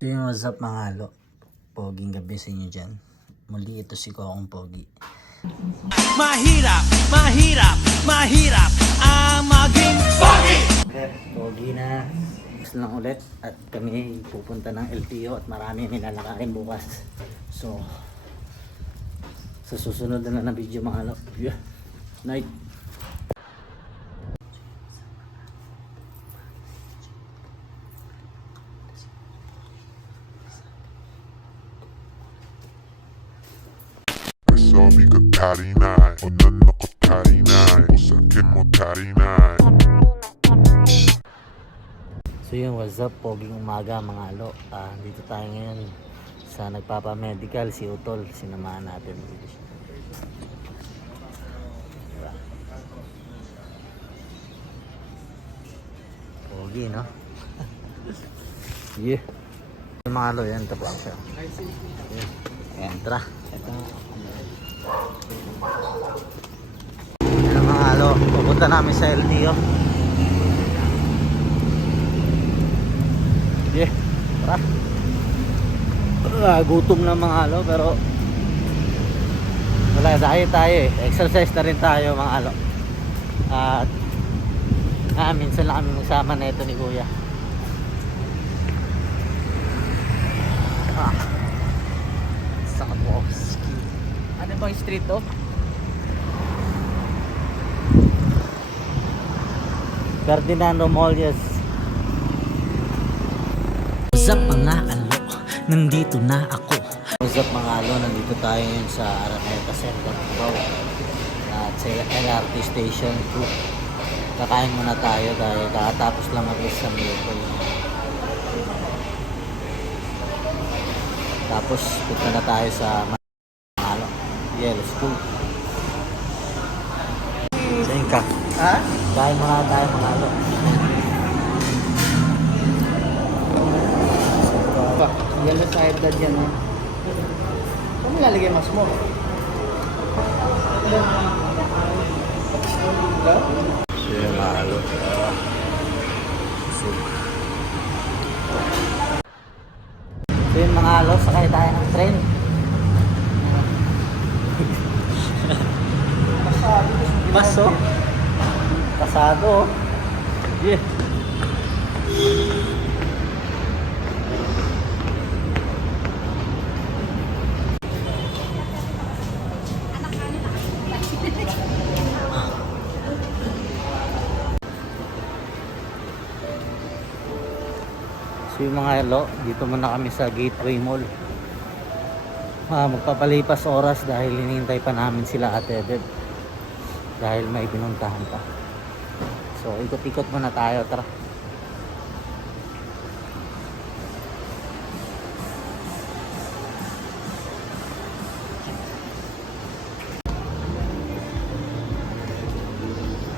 So yung what's up mga halo, poging gabi sa inyo dyan. Muli ito si Kokong Pogi. Mahirap, mahirap, mahirap ang maging pogi! Pogi na lang ulit at kami pupunta ng LTO at marami nilalakarin bukas. So sa susunod na video mga halo. Yeah. Night. Sabi ka tari na, onan ako tari na, o sa akin mo tari na. So yun, what's up, poging umaga mga halo. Dito tayo ngayon sa nagpapamedical si Utol, sinamahan natin. Pogi no? Yeah. Mga halo yan, tapos siya. Ayan, tara. Ayan mga halo, pupunta namin sa LTO. Yeah, tara. Gutom na mga halo pero wala, diet tayo eh. Exercise na rin tayo mga halo. At minsan lang kami magsama na ito ni Kuya. Sakapowski. Ano bang street to? Ferdinando Molles. What's up mga alo? Nandito na ako. What's up mga alo? Nandito tayo ngayon sa Araneta Center Pro. At sa LRT Station 2. Kakain muna tayo dahil kakatapos lang mag-is sa Maple. Tapos punta na tayo sa Yellow School. Saan ka? Ha? Kain muna tayo mga alo. Yellow side dad yan eh. Saan mo lalagay mas mo? So yung mga alo. So yung mga alo, sakay tayo ng train. Paso. Pasado. Yeah. So yung mga alo, dito muna kami sa Gateway Mall. Magpapalipas oras dahil hinihintay pa namin sila Ate Deb. Dahil may binuntahan pa. So ikot-ikot muna tayo, tara.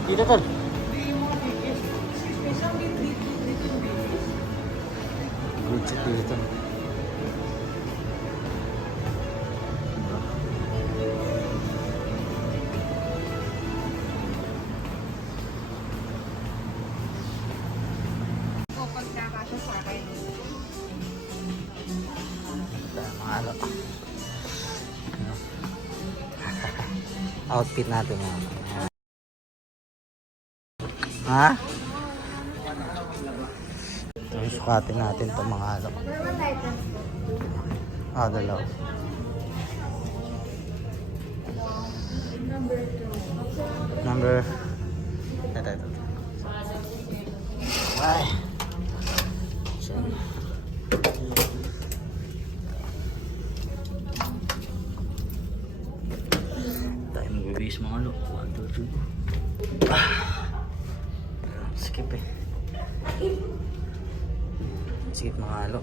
Dito tol. Good shit dito. Ano? Outfit natin yan. Ha? So, sukatin natin itong mga ano. Dalaw. Number. Ito. Ay. So, magbibis mga ano 1, 2, 3 skip skip mga halo.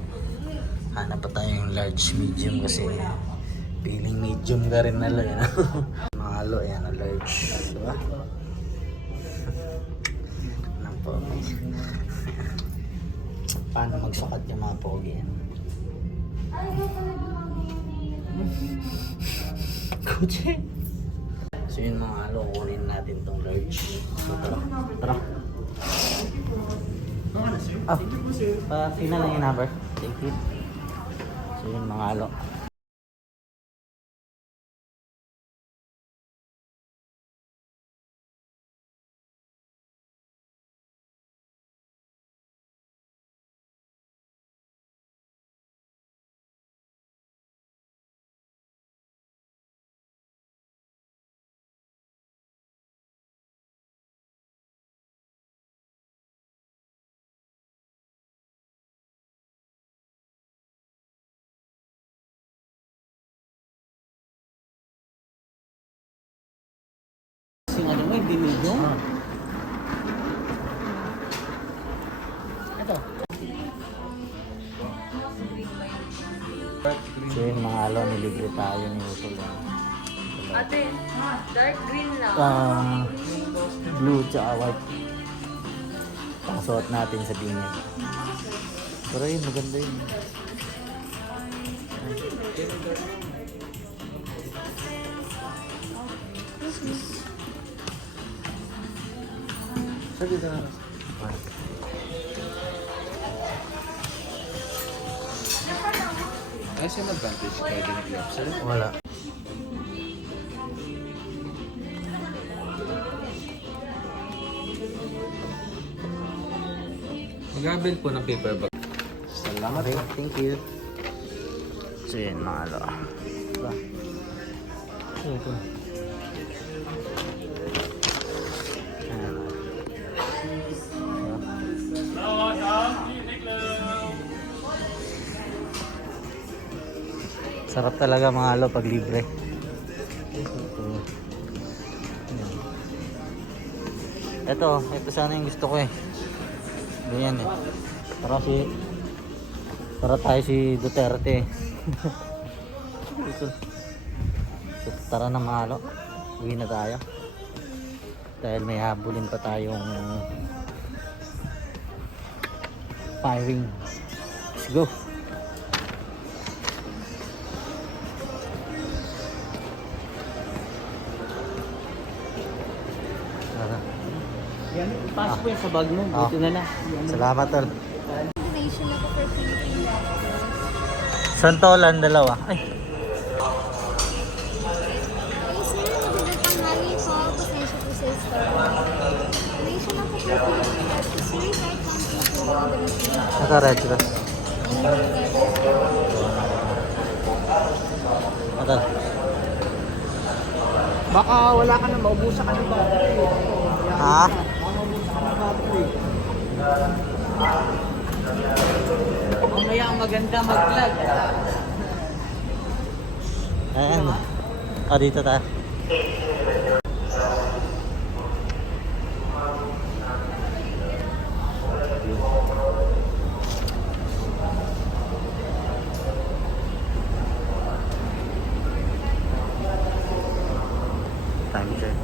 Hanap pa tayo yung large medium kasi feeling medium ka rin nalo yan. Mga halo yan ang large, diba? Nang pogi. Paano magsukat yung mga pogi yan? Kuche. So yun mga halo, kunin natin tong large. So tara. Sino lang yung number? Thank you. Yun mga alo. Yung ano mo, yung binigong. Ito. So yun mga alo, nilibre tayo ni Utol. Ate, dark green lang. Blue tsaka white. Pangsuot natin sa binyan. Pero yun, maganda yun. Sabi na. Ay, saan advantage kaya din gloves? Sir? Wala. Mag-abel po ng paper bag. Salamat. Okay, thank you. So yun mga alo. Diba? Ito. Ayan. Sarap talaga mga alo pag libre. Ito sana yung gusto ko eh. Ganyan eh. Para tayo si Duterte. So, tara na mga alo. Uwi na tayo. Dahil may habulin pa tayong firing. Let's go. Yan, ipasok ko yan sa bag mo. Ah. Dito na lang. Salamat tol. Combination ako for Philippine Raptors. Santolan dalawa. Ay, Ay, sir, magandang tanghali po. Pasensya po sa store. Combination ako for Philippine Raptors. Sir, right country po ang dalawa. naka-red ka. Atal. Baka wala ka na, maubusan ka ng battery. Ha? Baka maubusan ka ng battery. Mamaya ang maganda mag-vlog. Ayan. Dito tayo. Time check.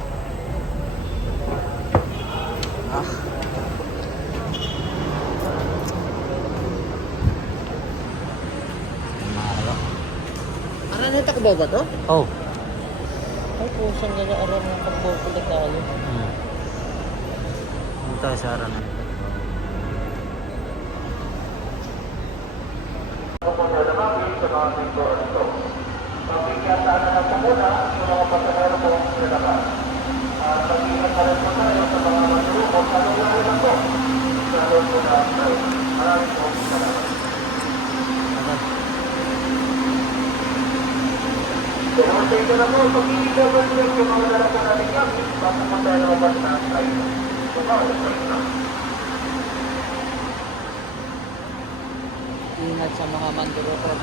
Araneta ko ba to? Oh. Ay, kusang nila aran ng pagbokulit tayo. Dito tayo sa araw na. Ingat sa mga mandurukot.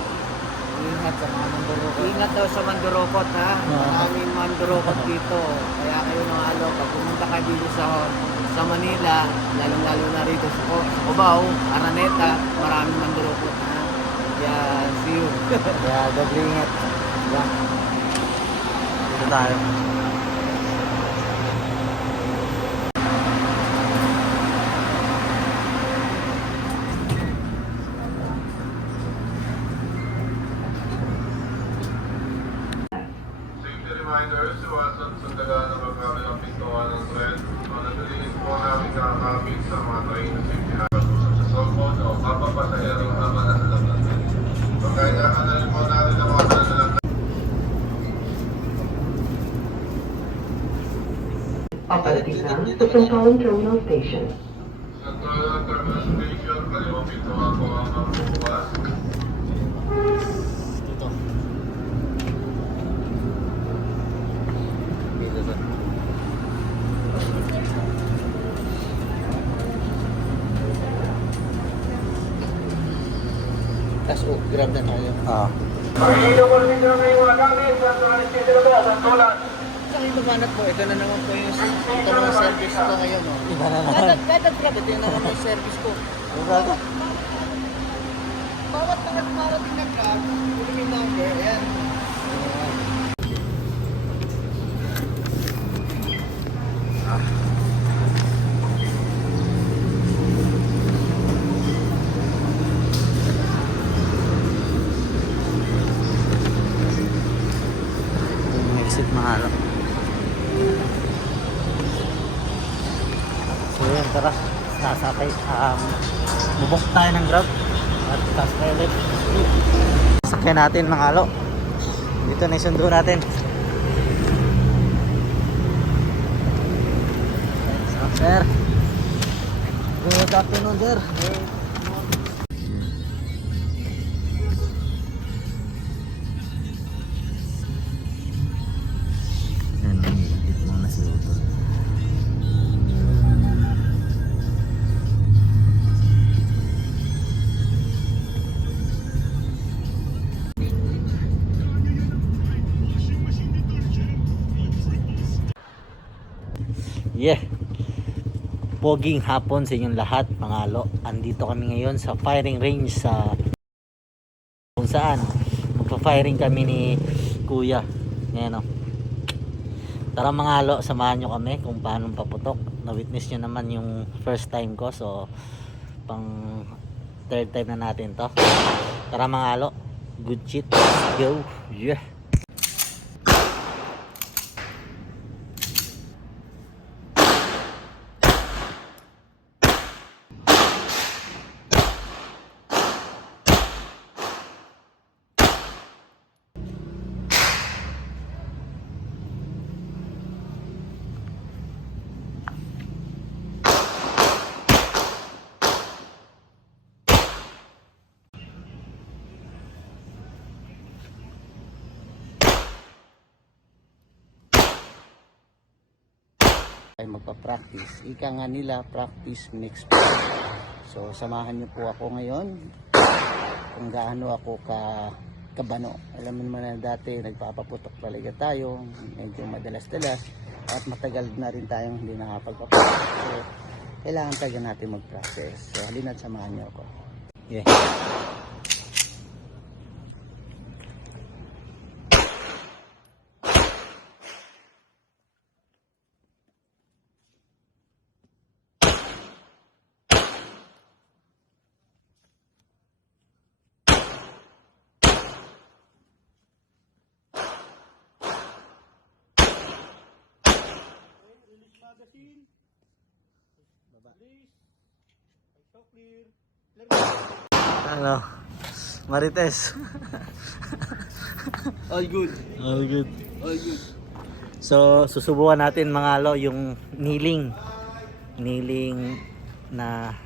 Ingat sa mga mandurukot. Ingat daw sa mandurukot ha. Maraming mandurukot dito. Kaya kayo mga alo, pag pumunta ka dito sa Manila, lalong-lalo na rito sa Cubao, Araneta, maraming mandurukot ha. Kaya see you. Kaya doble ingat. Yeah. Dito tayo. Safety reminders, iwasan sa daga ng paggamit ng pintuan ng tren. Manatilihin po namin kakakapit sa mga train na safety hazards sa cellphone o kapapasahering tama na sa lamnan. Pagkailangan na Central Terminal Station. Central Terminal Station, kaliwang pintuan po ang bukas. Dito. Dito sir. Tapos grab na tayo. Sa akin lumanap po, ito na naman po yung service ko ngayon. Oh. Iba na naman. Kada grab, ito na naman yung service ko. Bawat nakarating na grab, uli yung number, ayan. Yung exit mahalo. So yun, tara. Sasakay. Bubok tayo ng grab. At sasakay ulit. Sakyan natin mga halo. Dito na isundo natin. Sir. Good afternoon, sir. Dito muna si Otto. Yeah. Poging hapon sa inyong lahat, mga halo. Andito kami ngayon sa firing range sa kung saan magpa-firing kami ni Kuya. Ngayon, oh. Tara mga halo, samahan nyo kami kung paano paputok. Na-witness nyo naman yung first time ko, so pang third time na natin to. Tara mga halo, good shit, let's go. Yeah. Ay magpa-practice. Ika nga nila, practice makes perfect. So samahan niyo po ako ngayon kung gaano ako kabano. Alam mo naman na dati nagpapaputok talaga tayo, medyo madalas-dalas at matagal na rin tayong hindi nakapagpaputok. So kailangan talaga natin mag-practice. So halina't samahan niyo ako. Yeah. Hello, Marites. All good. All good. All good. So, susubukan natin mga halo yung kneeling na